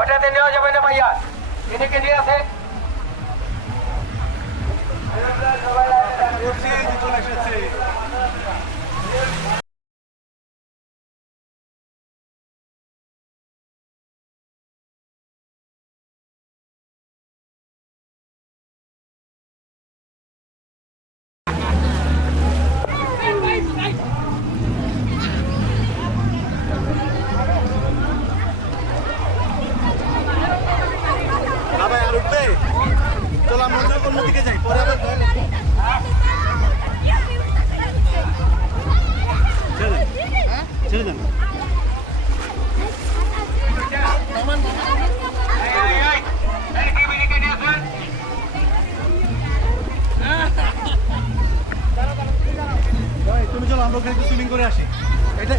ওটাতে নেওয়া যাবে না ভাইয়া, এদিকে নিয়ে আসে। চলে এসেছে। বাবা আর উঠবে? চলো আমরা অন্যদিকে যাই, পরে আবার ছেড়ে দেন। তুমি চলো আমরা ওখানে সুইমিং করে আসি।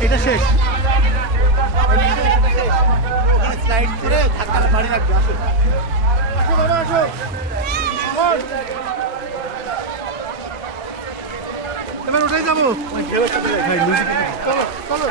এটা শেষ, ওখানে স্লাইড করে ধাক্কা বাড়ি রাখবে। আসো আসো বাবা আসো। এবার ওটাই যাবো। চলো চলো।